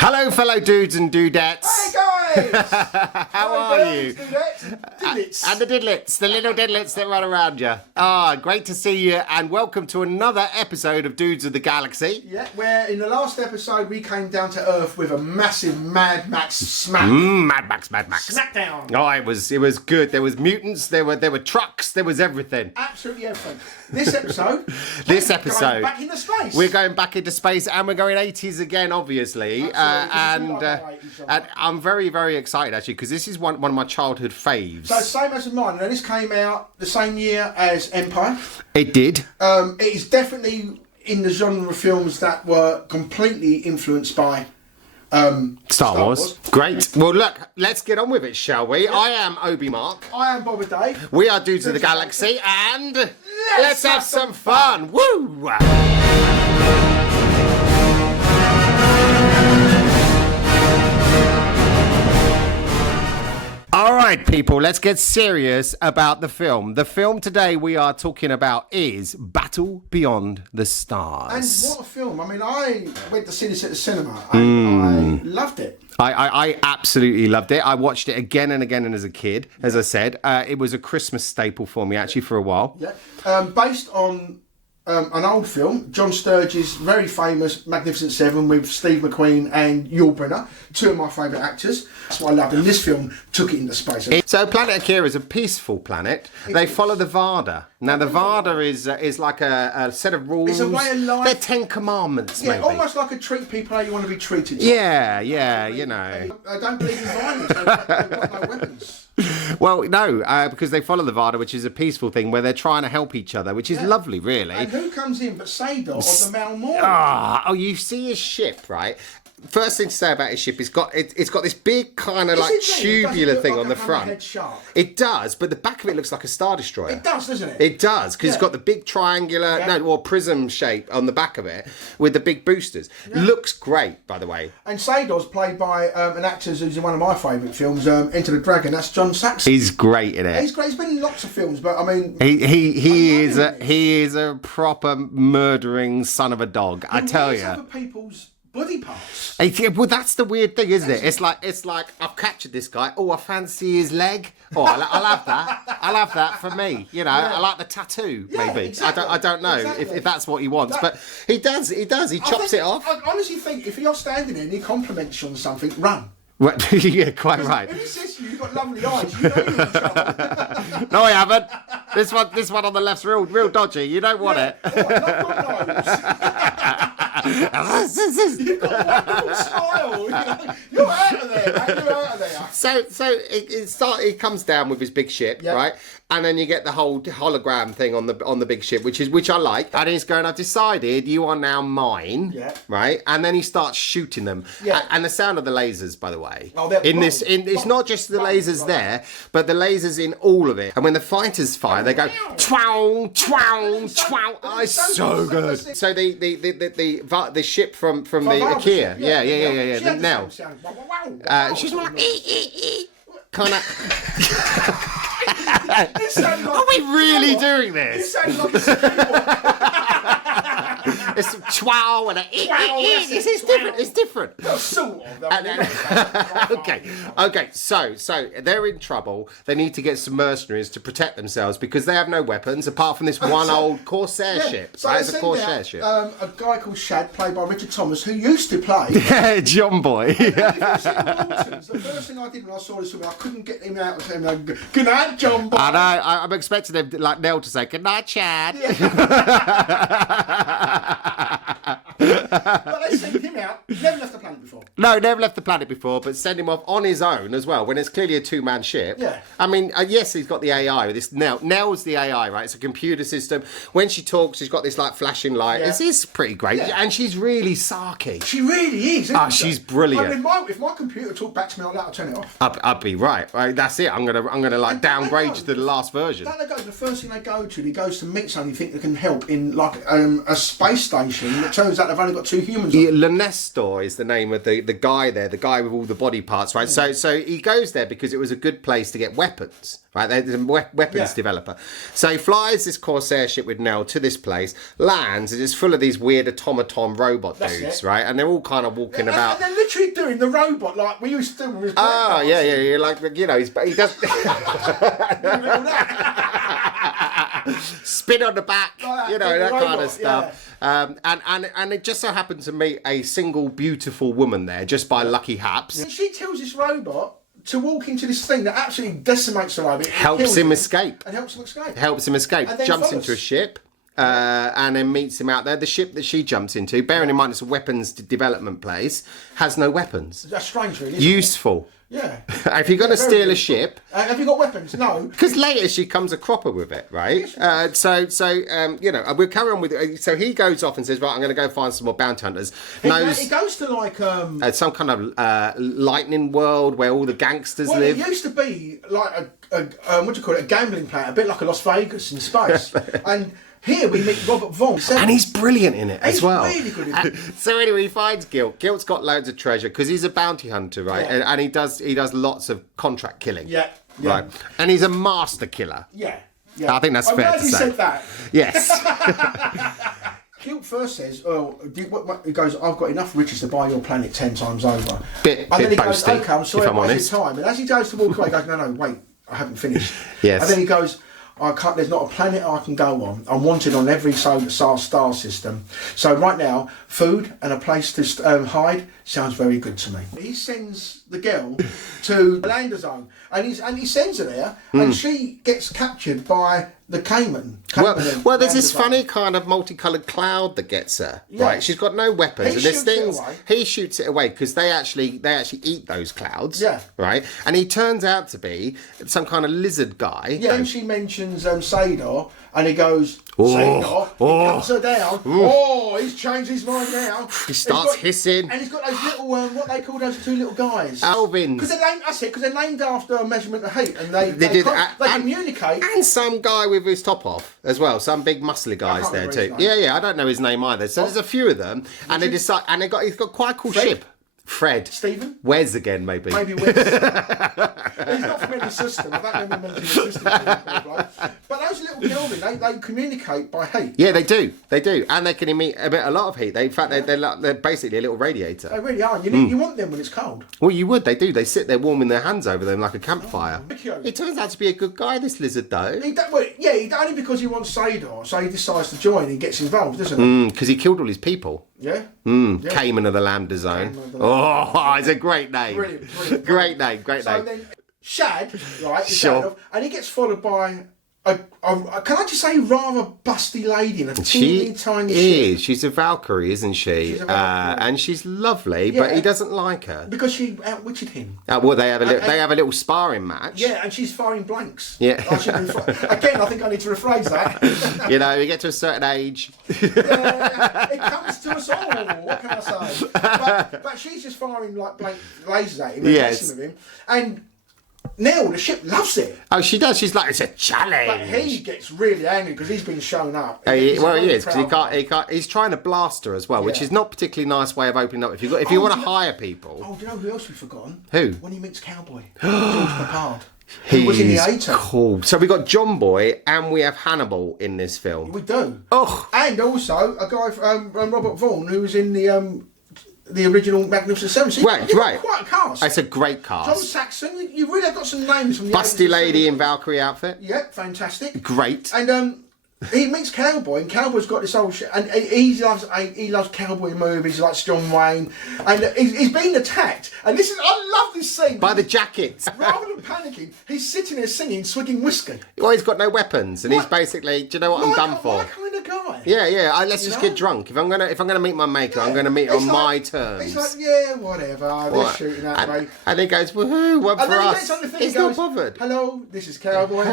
Hello, fellow dudes and dudettes. Hey guys! How are you? Diddlets. And the diddlets, the little diddlets that run around you. Great to see you, and welcome to another episode of Dudes of the Galaxy. Yeah, where in the last episode we came down to Earth with a massive Mad Max smack. Mad Max. Smackdown. Oh, it was good. There was mutants, there were trucks, there was everything. Absolutely everything. This episode. Going back into space. We're going back into space, and we're going 80s again, obviously. And I'm very, very excited actually, because this is one of my childhood faves. So same as mine. Now this came out the same year as Empire. It did. It is definitely in the genre of films that were completely influenced by Star Wars. Great. Well, look, let's get on with it, shall we? Yeah. I am Obi Mark. I am Boba Dave. We are Dudes of the Galaxy, and let's have some fun. Woo! All right, people, let's get serious about the film. The film today we are talking about is Battle Beyond the Stars. And what a film. I mean, I went to see this at the cinema and I loved it. I absolutely loved it. I watched it again and again as a kid, as I said. It was a Christmas staple for me, actually, for a while. Yeah. Based on an old film, John Sturges' very famous Magnificent Seven with Steve McQueen and Yul Brynner, two of my favourite actors. That's what I loved. And this film took it into space. So Planet Akira is a peaceful planet. They follow the Vada. Now the Vada is like a set of rules. It's a way of life. They're 10 commandments, maybe. Yeah, almost like a treat people how you want to be treated. Yeah, you know. I don't believe in violence. They've got no weapons. Well, no, because they follow the Vada, which is a peaceful thing where they're trying to help each other, which is lovely, really. And who comes in but Sador of the Malmorgan? Oh, you see his ship, right? First thing to say about his ship, it's got this big kind of like tubular thing on the front. It does, but the back of it looks like a Star Destroyer. It does, doesn't it? It does, because it's got the big triangular, or prism shape on the back of it with the big boosters. Yeah. Looks great, by the way. And Sador's played by an actor who's in one of my favourite films, Enter the Dragon. That's John Saxon. He's great in it. He's great. He's been in lots of films, but I mean, he is a proper murdering son of a dog. I tell you. Other people's body parts. Well, that's the weird thing, isn't it? It's like I've captured this guy. Oh, I fancy his leg. Oh, I'll have that. I'll have that for me. You know, I like the tattoo. Maybe exactly. I don't know if that's what he wants, but he does. He chops it off. I honestly think if you're standing there and he compliments you on something, run. Well, yeah, quite right. If he says to you, you've got lovely eyes, you know you're in trouble. No, I haven't. This one on the left's real dodgy. You don't want it. Oh, I love your nose. You've got a wonderful smile. You're out of there, man. You're out of there. So it comes down with his big ship, right? And then you get the whole hologram thing on the big ship, which I like. And he's going, I've decided you are now mine, right? And then he starts shooting them. Yeah. And the sound of the lasers, by the way, it's not just the lasers there, but the lasers in all of it. And when the fighters fire, they go twow, twow, twow. Oh, it's so good. So the ship from the Ikea, yeah. Now, she's more like kind of. Are we really doing this? It's chow and it's different. Okay. So they're in trouble. They need to get some mercenaries to protect themselves because they have no weapons apart from this one old Corsair ship. So it's a Corsair ship. A guy called Shad, played by Richard Thomas, who used to play. Yeah, John Boy. The first thing I did when I saw this film, I couldn't get him out of him. Good night, John Boy. I know. I'm expecting him like Nell to say good night, Chad. But they sent him out. Never left the planet before. No, never left the planet before, but send him off on his own as well, when it's clearly a two-man ship. Yeah. I mean, yes, he's got the AI. This Nell's the AI, right? It's a computer system. When she talks, she's got this like flashing light. Yeah. It's pretty great, and she's really sarky. She really is. She's brilliant. I mean, if my computer talked back to me like that, I'd turn it off. I'd be right. That's it. I'm gonna like downgrade you to the last version. The first thing they go to, he goes to meet somebody you think that can help in like a space station. It turns out they've only got two humans on. Lenestor is the name of the guy there, the guy with all the body parts, right? So he goes there because it was a good place to get weapons, right? There's a weapons developer. So he flies this Corsair ship with Nell to this place, lands, and it's full of these weird automaton robot dudes, right? And they're all kind of walking about. And they're literally doing the robot like we used to do with his yeah. Like, he does. Spin on the back, that kind of stuff. Yeah. And it just so happened to meet a single beautiful woman there, just by lucky haps. And she tells this robot to walk into this thing that absolutely decimates the robot. Helps him escape. Helps him escape. Jumps into a ship. And then meets him out there. The ship that she jumps into, bearing in mind it's a weapons development place, has no weapons. That's strange, really. Useful. Yeah. If you're going to steal a ship... have you got weapons? No. Because later she comes a cropper with it, right? We'll carry on with... So he goes off and says, right, I'm going to go find some more bounty hunters. He goes to like... some kind of lightning world where all the gangsters live. It used to be like a gambling planet, a bit like a Las Vegas in space. And... Here we meet Robert Vaughn. And he's brilliant in it as well. He's really good in it. So anyway, he finds Guilt. Guilt's got loads of treasure because he's a bounty hunter, right? Yeah. And he does lots of contract killing. Yeah. Right. And he's a master killer. Yeah. I think that's fair to say. He said that. Yes. Guilt first says, he goes, I've got enough riches to buy your planet 10 times over. Bit then he boasty, goes, okay, I'm sorry if I'm honest. Your time. And as he goes to walk away, he goes, no, wait, I haven't finished. Yes. And then he goes, there's not a planet I can go on. I'm wanted on every star system. So right now, food and a place to hide sounds very good to me. He sends the girl to the lander zone, and he sends her there, and she gets captured by the Cayman. Well, there's this funny kind of multicoloured cloud that gets her. Yeah. Right, she's got no weapons, he shoots it away because they actually eat those clouds. Yeah. Right, and he turns out to be some kind of lizard guy. Yeah. And she mentions Sador, and he goes, Sador. He cuts her down. He's changed his mind now. He starts hissing, and he's got those little what they call those two little guys. Alvins. Because they're named after a measurement of heat, and they communicate. And some guy with his top off as well. Some big muscly guys there too. Yeah. I don't know his name either. So there's a few of them, and they decide, and he's got quite a cool ship. Fred. Stephen? Wes again, maybe. Maybe Wes. He's not from any system. I don't remember mentioning the system. Right? But those little Kelvin, they communicate by heat. Yeah, they do. And they can emit a lot of heat. In fact, they're basically a little radiator. They really are. You want them when it's cold. Well, you would. They do. They sit there warming their hands over them like a campfire. He turns out to be a good guy, this lizard, though. Only because he wants Sador, so he decides to join and gets involved, doesn't he? Because he killed all his people. Yeah. Cayman of the Lambda Zone. It's a great name. Brilliant. Great name. So then Shad, right, sure. And he gets followed by can I just say, rather busty lady in a teeny tiny ship. She's a Valkyrie, isn't she? And she's lovely, but he doesn't like her because she outwitted him. They have a little sparring match. Yeah, and she's firing blanks. Yeah. Again, I think I need to rephrase that. You get to a certain age. It comes to us all. What can I say? But she's just firing like blank lasers at him and messing with him, and Neil, the ship loves it. Oh, she does. She's like, it's a challenge. But he gets really angry because he's been shown up. He is because he can't. He's trying to blast her as well, which is not a particularly nice way of opening up. If you want to hire people. Oh, do you know who else we've forgotten? Who? When he meets Cowboy, George Papard. He was in the A-Team. Cool. So we got John Boy and we have Hannibal in this film. We do. Oh, and also a guy, Robert Vaughn, who was in the original Magnificent Seven. So right. Quite a cast. It's a great cast. John Saxon. You really have got some names from the Busty lady in Valkyrie outfit. Yeah, fantastic. Great. And he meets Cowboy, and Cowboy's got this old shit, and he loves cowboy movies like John Wayne, and he's being attacked. And I love this scene by the jackets. Rather than panicking, he's sitting there singing, swigging whiskey. Well, he's got no weapons, and he's basically, do you know what I'm done for? My kind of guy. Yeah. Let's just get drunk. If I'm gonna meet my maker, I'm gonna meet on my terms. He's like, yeah, whatever. They're shooting at me. And he goes, woohoo, one for us. He's not bothered. Hello, this is Cowboy.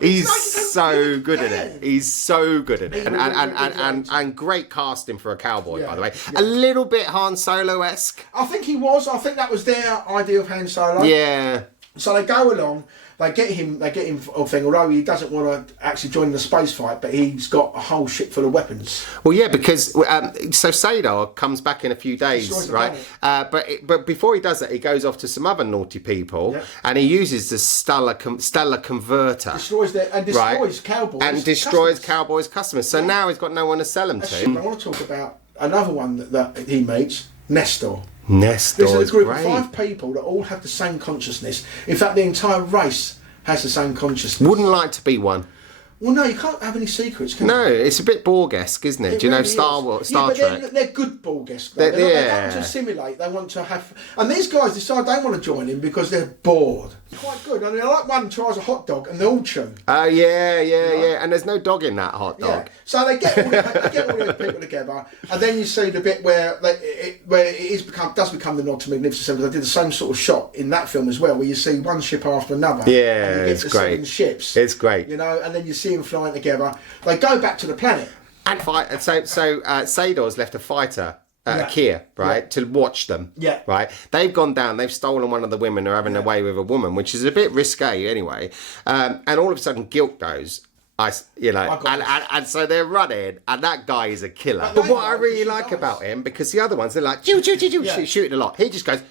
He's so good at it. He's so good at it. And great casting for a cowboy, by the way. Yeah. A little bit Han Solo-esque. I think he was. I think that was their idea of Han Solo. Yeah. So they go along, they get him thing, although he doesn't want to actually join the space fight, but he's got a whole ship full of weapons. Well, yeah, because so Sadar comes back in a few days, right? But before he does that, he goes off to some other naughty people, and he uses the stellar converter, destroys cowboys, and destroys cowboys' customers. So now he's got no one to sell them to. I want to talk about another one that he meets, Nestor. Nestor. This is a group of 5 people that all have the same consciousness. In fact, the entire race has the same consciousness. Wouldn't like to be one. Well, no, you can't have any secrets, can you? No, it's a bit Borg-esque, isn't it? Do you know Star Trek? They're good Borg-esque. They don't want to assimilate. They want to have... And these guys decide they want to join him because they're bored. Quite good. I mean, I like one tries a hot dog and they all chew. Oh, yeah. And there's no dog in that hot dog. Yeah. So they get all these people together, and then you see the bit where it does become the nod to Magnificent Seven. They did the same sort of shot in that film as well, where you see one ship after another. Yeah, and you get it's to great. 7 ships. It's great. You know, and then you see them flying together. They go back to the planet. And Sadar's left a fighter. Kia, right, to watch them. Yeah. Right. They've gone down. They've stolen one of the women. They're having a way with a woman, which is a bit risque anyway. And all of a sudden, guilt goes. And so they're running, and that guy is a killer. But what I really like about him, because the other ones, they're like shooting a lot. He just goes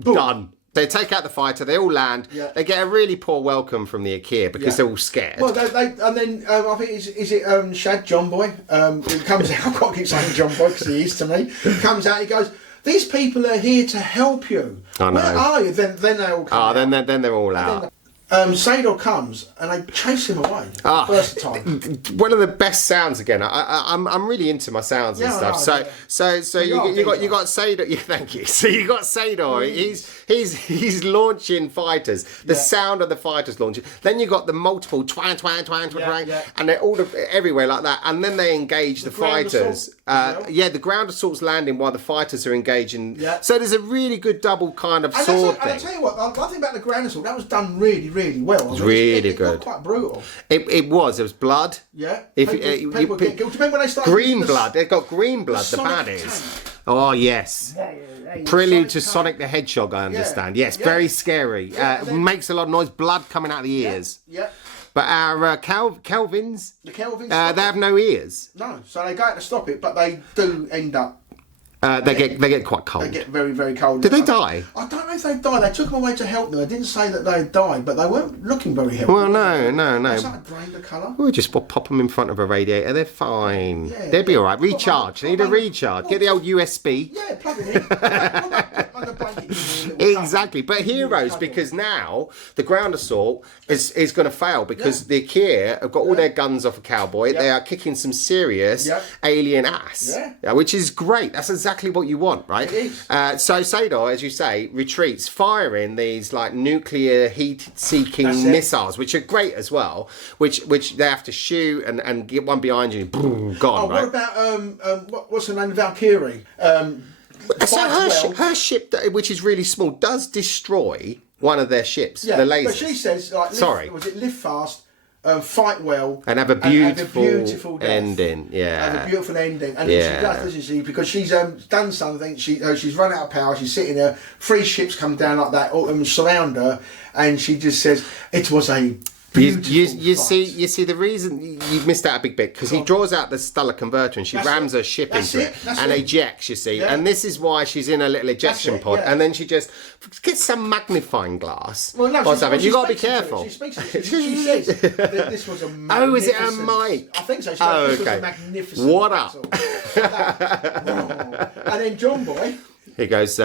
done. They take out the fighter. They all land. Yeah. They get a really poor welcome from the Ikea because they're all scared. Well, and then I think is it Shad John Boy who comes out. I've got to keep saying John Boy because he is to me. Comes out. He goes, "These people are here to help you. I know. Where are you?" Then they all come out. Then they're all out. Sadar comes and they chase him away first time. One of the best sounds again. I'm really into my sounds and stuff. So you got Sadar. Yeah, thank you. So you got Sadar. He's launching fighters. The sound of the fighters launching. Then you got the multiple twang, and they're all everywhere like that. And then they engage the fighters. The ground assault's landing while the fighters are engaging. Yeah. So there's a really good double kind of sword thing. And I tell you what, one thing about the ground assault, that was done really well. It was really good. It was quite brutal. It was. There was blood. Yeah. People get guilty. Remember when they started green blood? They've got green blood. The baddies. Oh yes. Prelude to Sonic the Hedgehog. I understand. Yes. Very scary. Makes a lot of noise. Blood coming out of the ears. Yeah. But our Kelvins, they have no ears. No, so they go out to stop it, but they do end up. They get quite cold. They get very, very cold. Did they die? I don't know if they died. They took them away to help them. They didn't say that they had died, but they weren't looking very healthy. Well, no. It's like a drained of colour. We'll just pop them in front of a radiator. They're fine. Yeah, they'll be all right. Recharge. They need a recharge. Get the old USB. Yeah, plug it in. Exactly. But heroes, because now the ground assault is going to fail because the Ikea have got all their guns off a cowboy. They are kicking some serious alien ass, which is great. That's exactly what you want, right? It is. So Sadar, as you say, retreats, firing these like nuclear heat-seeking missiles, which are great as well. Which they have to shoot and get one behind you, boom, gone. What about what's her name, Valkyrie? So her ship, which is really small, does destroy one of their ships. The lasers. But she says, live fast. Fight well and have a beautiful ending. Have a beautiful ending, and she does, doesn't she? Because she's done something. She's run out of power. She's sitting there. 3 ships come down like that, and surround her, and she just says, "It was a." You see the reason you've missed out a big bit because he draws out the stellar converter and she rams her ship into it and ejects. You see, and this is why she's in a little ejection pod, and then she just gets some magnifying glass or something. You got to be careful. She says this was a magnificent. Oh, is it a mic? I think so. She goes, this was a magnificent. What up? And then John Boy. He goes, he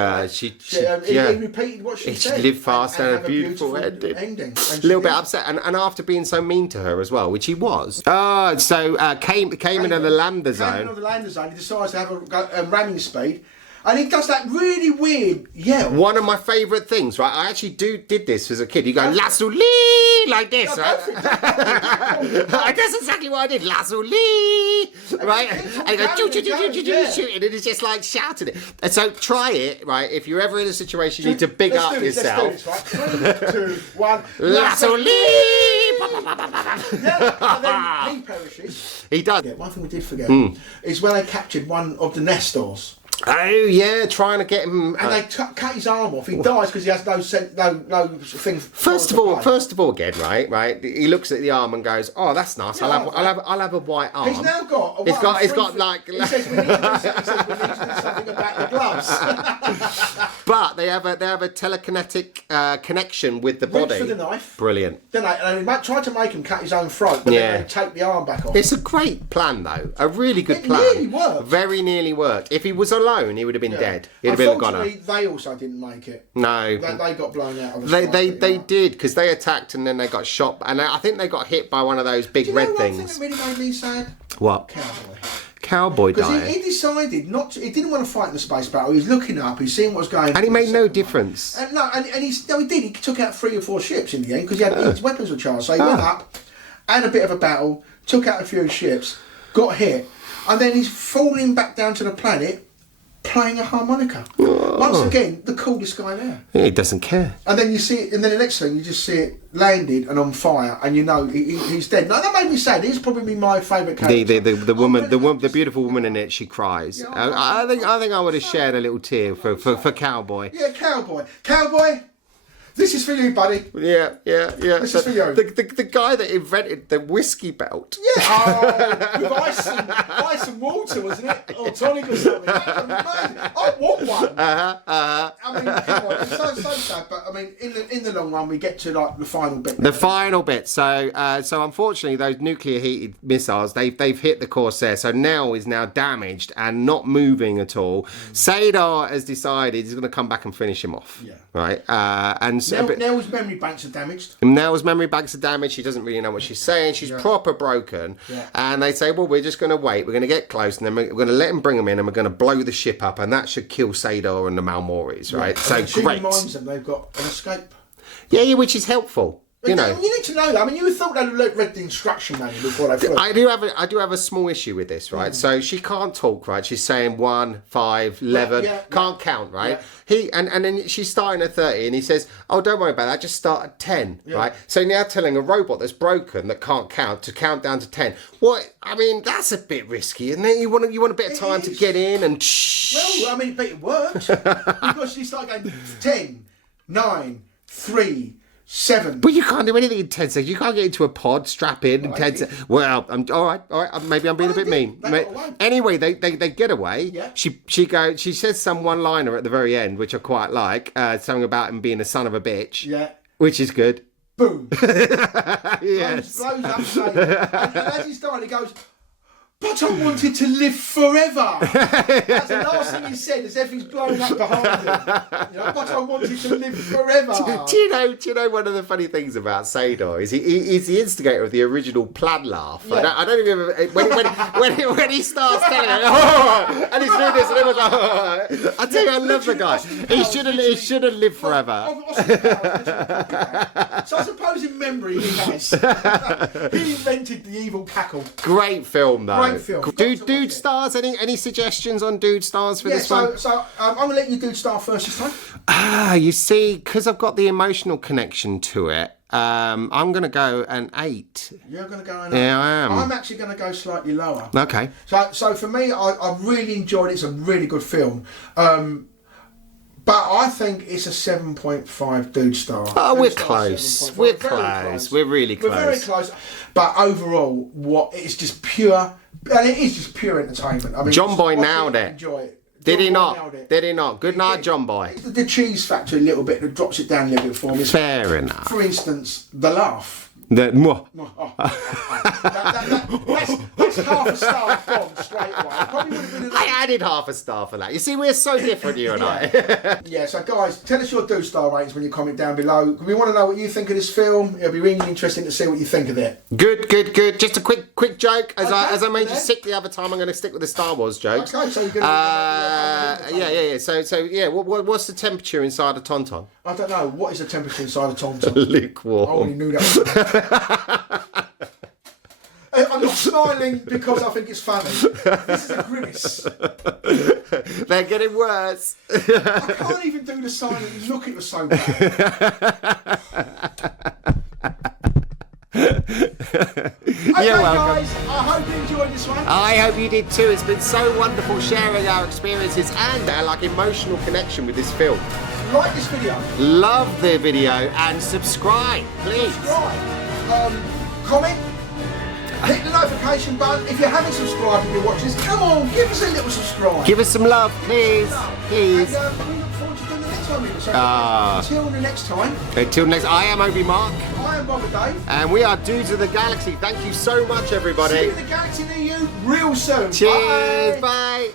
repeated what she said. She lived fast and had a beautiful ending. A little bit upset. And after being so mean to her as well, which he was. Came into the lander zone. Came into the lander zone. He decides to have a ramming speed. And he does that really weird yell. One of my favourite things, right? I actually did this as a kid. You go, Lazuli, like this, right? That's exactly what I did. Lazuli, right? And you go, shooting, and it's just like shouting it. And so try it, right? If you're ever in a situation you need to big up yourself. Let's do this, right? 3, 2, 1. Lazuli! And then he perishes. He does. One thing we did forget is when they captured one of the Nestors. Oh yeah, trying to get him. And they cut his arm off. He dies because he has no thing. First of all, again, right. He looks at the arm and goes, "Oh, that's nice. I'll have a white arm." He's now got. He says we need to do something about the gloves. But they have a telekinetic connection with the body. Reach for the knife. Brilliant. Then they tried to make him cut his own throat, but then they take the arm back off. It's a great plan, though. A really good plan. It nearly worked. Very nearly worked. If he was alone, he would have been dead. He'd have been a goner. Unfortunately, they also didn't make it. No. They got blown out of the They did, because they attacked and then they got shot. And I think they got hit by one of those big red things. One thing that really made me sad? What? Cowboy died. Because he decided not to, he didn't want to fight in the space battle. He was looking up, he's seeing what's going on. And he made no difference. He did. He took out 3 or 4 ships in the end because his weapons were charged. So he went up, had a bit of a battle, took out a few ships, got hit, and then he's falling back down to the planet playing a harmonica. Once again, the coolest guy there. He doesn't care. And then you see it, and then the next thing you just see it landed and on fire, and you know he's dead. Now that made me sad. He's probably my favourite character. The woman, the beautiful woman in it, she cries. Yeah, I think I would have shared a little tear for Cowboy. Yeah, Cowboy. This is for you, buddy. Yeah. This is for you. The guy that invented the whiskey belt. Yeah. With ice and water, wasn't it? Or tonic or something. That was amazing. I want one. I mean, come on. It's so sad, but I mean, in the long run, we get to like the final bit. The final bit. So unfortunately, those nuclear heated missiles, they've hit the Corsair. So Nell is now damaged and not moving at all. Sadar has decided he's going to come back and finish him off. Yeah. Right. Nell's memory banks are damaged. Nell's memory banks are damaged. She doesn't really know what she's saying. She's proper broken. Yeah. And they say, well, we're just going to wait. We're going to get close, and then we're going to let him bring them in, and we're going to blow the ship up, and that should kill Sadar and the Malmories, right? So she reminds them they've got an escape. Yeah, which is helpful. You need to know that. I mean, you would thought they'd read the instruction manual before they flew. I do have a small issue with this, right? So she can't talk, right? She's saying 1, 5, 11, can't count, right? Yeah. And then she's starting at 30, and he says, "Oh, don't worry about that. Just start at 10, right?" So now telling a robot that's broken that can't count to count down to 10. What? I mean, that's a bit risky, isn't it? You want a bit of time to get in and. Well, I mean, but it worked because she started going 10, 9, 3. 7. But you can't do anything in 10 seconds. You can't get into a pod, strap in, 10 seconds. Well, I'm all right. Maybe I'm being a bit mean. Anyway, they get away. Yeah. She says some one-liner at the very end, which I quite like. Something about him being a son of a bitch. Yeah. Which is good. Boom. Yes. Blows up Satan. And as he's dying, he goes, "But I wanted to live forever." That's the last thing he said as everything's blowing up behind him. But I wanted to live forever. Do you know one of the funny things about Sadar is he's the instigator of the original plan laugh. Yeah. I don't even when he starts telling it, and he's doing this, and everyone's like, oh. I tell you, I love the guy. He should have lived forever. So I suppose in memory he has. He invented the evil cackle. Great film though. Great film. Dude stars. Any suggestions on Dude stars for this one? So I'm going to let you Dude star first this time. You see, because I've got the emotional connection to it, I'm going to go an 8. You're going to go an 8? Yeah, I am. I'm actually going to go slightly lower. Okay. So for me, I really enjoyed it. It's a really good film. But I think it's a 7.5 Dude star. Oh, we're close. We're close. We're really close. We're very close. But overall, it's just pure, and it is just pure entertainment. I mean, John Boy nailed it. Enjoy it. Did he not? Good night, John Boy. The cheese factor a little bit that drops it down a little bit for me. Fair enough. For instance, the laugh. That's half a star gone straight away. I added half a star for that. You see, we're so different, you and I. Yeah, so guys, tell us your Dude star ratings when you comment down below. We want to know what you think of this film. It'll be really interesting to see what you think of it. Good. Just a quick joke. As I made you sick the other time, I'm going to stick with the Star Wars jokes. Okay, so you're going to... Yeah. So what's the temperature inside a Tauntaun? I don't know. What is the temperature inside a Tauntaun? Lukewarm. I already knew that. I'm not smiling because I think it's funny. This is a grimace. They're getting worse. I can't even do the silent look, it was so bad. Okay, You're welcome. guys, I hope you enjoyed this one. I hope you did too. It's been so wonderful sharing our experiences and our like emotional connection with this film. Like this video. Love the video and subscribe, please. Subscribe. Comment. Hit the notification button. If you haven't subscribed and you're watching this, come on, give us a little subscribe. Give us some love, please. Please. And we look forward to doing the next one. So until the next time. Until next, I am Obi Mark. I am Boba Dave. And we are Dudes of the Galaxy. Thank you so much, everybody. See you in the galaxy near you real soon. Cheers. Bye.